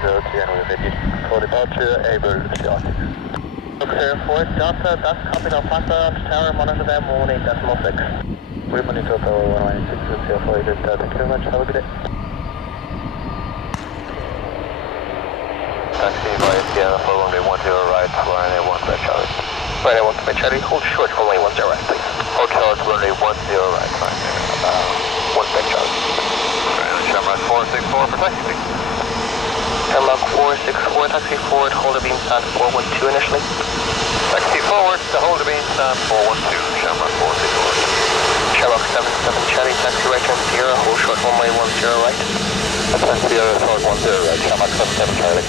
303 and we're ready for departure, able shot. Clear for Delta, that's copy of Papa, tower, monitor them, 18.6. We monitor tower 196, CFO, Delta, thank you very much, have a good day. Taxi via Sierra, follow runway 10 right, Ryanair 1 by Charlie. Ryanair 1 by Charlie, hold short, runway 10 right, please. Hotel runway 10 right, Ryanair 1 by Charlie. Ryanair Shamrock 464 for taxi, please. Shamrock 464, taxi forward, hold the beam stand 412 initially. Taxi forward, the hold the beam stand 412, Shamrock 464. Shamrock 77 Charlie, taxi right turn Sierra, hold short runway 10 right. Taxi Sierra, short 10 right, Shamrock 77 Charlie.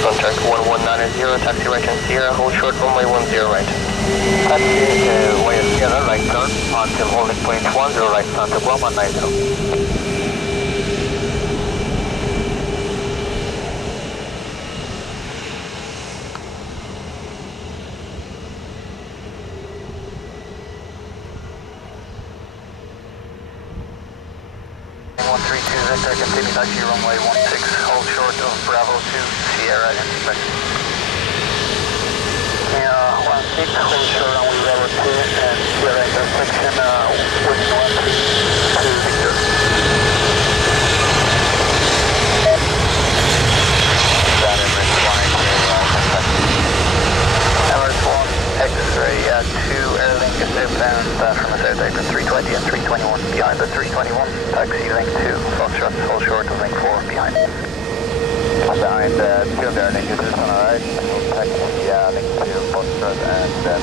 Contact 1190, taxi right turn Sierra, hold short runway 10 right. Taxi via Sierra, right turn, until holding point 10 right, stand to 1190. Victor, continue taxi runway 16, hold short of Bravo 2, Sierra inspection. Yeah, 16, hold short runway Bravo 2 and Sierra intersection, wind 1 to Victor. That Emirates 180, Emirates 1, X-ray 2, Aer Lingus inbound from a South Apron 320 and 321 behind the 321, taxi link 2, Foxtrot, hold short of link 4 behind. Behind 2 of Aer Lingus is on our right, taxi link 2, Foxtrot and then